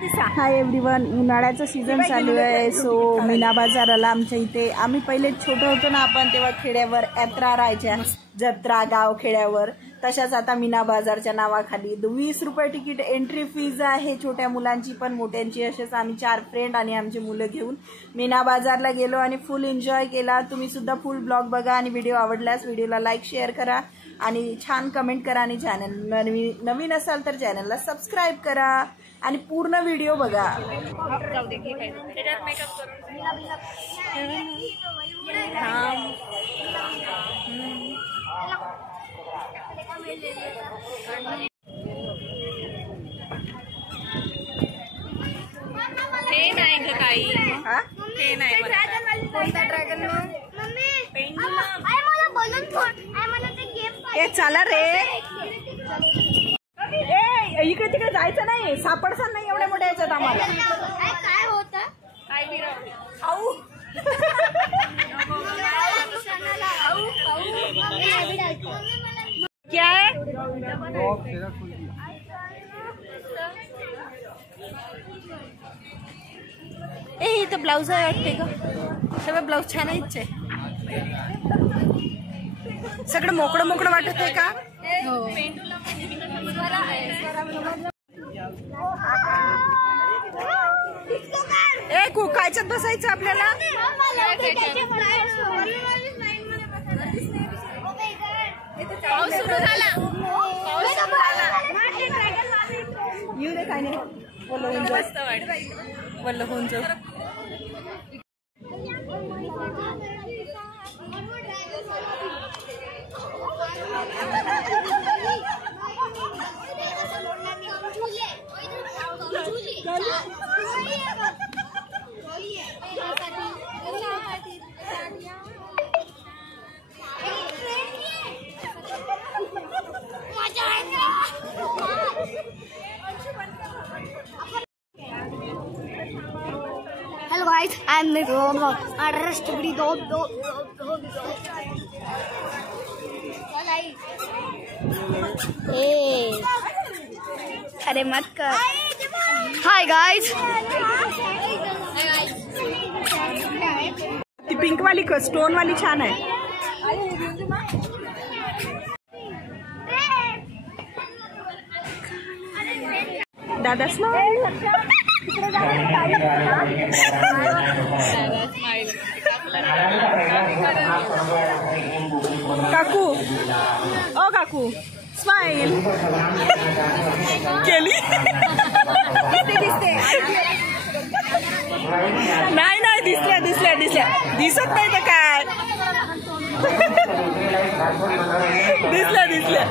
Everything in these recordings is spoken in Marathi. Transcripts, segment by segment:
हाय एव्हरीवन, उन्हाळ्याचं सीझन चालू आहे. सो मीना बाजाराला आमच्या इथे, आम्ही पहिले छोटं होतो ना आपण, तेव्हा खेड्यावर यात्रा राहायच्या, जत्रा गाव खेड्यावर. तशाच आता मीना बाजारच्या नावाखाली 20 रुपये तिकीट एंट्री फीज आहे, छोट्या मुलांची पण मोठ्यांची. असेच आम्ही 4 फ्रेंड आणि आमची मुलं घेऊन मीना बाजारला गेलो आणि फुल एन्जॉय केला. तुम्ही सुद्धा फुल ब्लॉग बघा आणि व्हिडिओ आवडल्यास व्हिडिओला लाईक शेअर करा आणि छान कमेंट करा आणि चॅनल नवीन असाल तर चॅनलला सबस्क्राईब करा आणि पूर्ण व्हिडिओ बघा. हे नाही ग काही, हे नाही कोणता ड्रॅगन चला रे, इकडे तिकडे जायचं नाही, सापडसान नाही एवढ्या मोठ्या याच्यात आम्हाला. काय होतं खाऊ क्या है? ए इथं ब्लाऊज आहे वाटते का? सगळं ब्लाऊज छान आहे इच्छे, सगळं मोकळं मोकळं वाटत आहे का? ए कायच्यात बसायचं आपल्याला? पाऊस सुरू झाला, येऊ दे, काय नाही, वल्ल होऊन जाऊ. Hello guys, I am Nidron. I rest to be do. ए अरे मत कर. Hi guys. ती पिंक वाली स्टोन वाली छान आहे. दादा स्माइल. काकू, ओ काकू स्माइल केली. नाही नाही, दिसल्या दिसल्या दिसल्या, दिसत नाही तर काय. दिसल्या दिसल्या.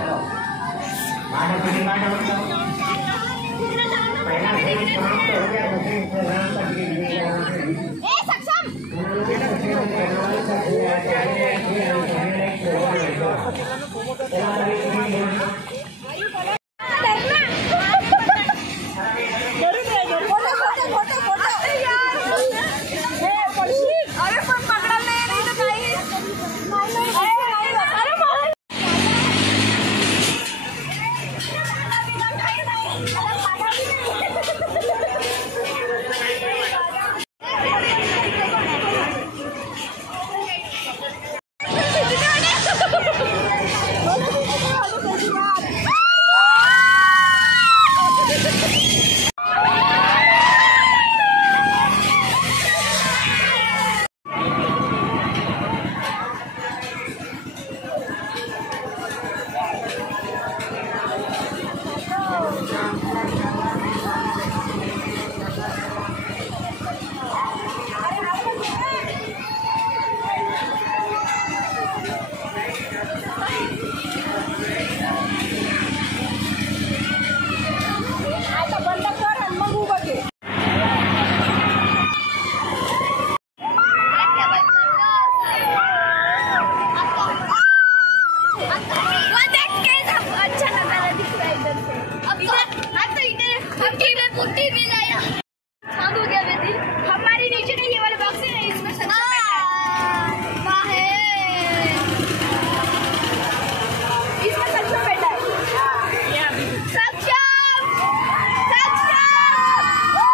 हमारी नीचे नहीं, ये वाले बॉक्स है, इसमें सक्षम है, इसमें सक्षम बैठा है, सक्षम सक्षम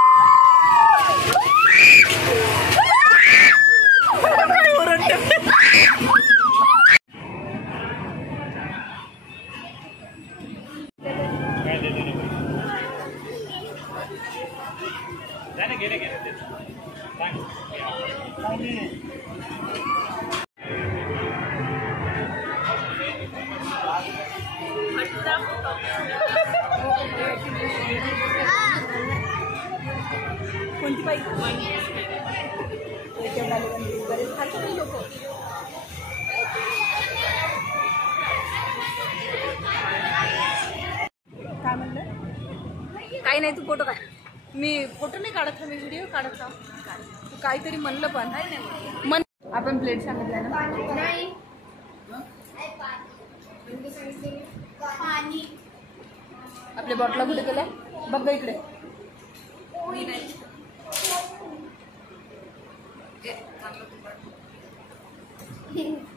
कोणती बाईक बरेच खाते लोक. काय म्हणलं? काही नाही, तू फोटो काढ. मी फोटो नाही काढत, मी व्हिडिओ काढत हा. तू काहीतरी म्हणलं पण मन. आपण प्लेट सांगितलं ना. नाही पाणी आपल्या बॉटला कुठे गेल्या बघ ग इकडे. मी नाही Hehehe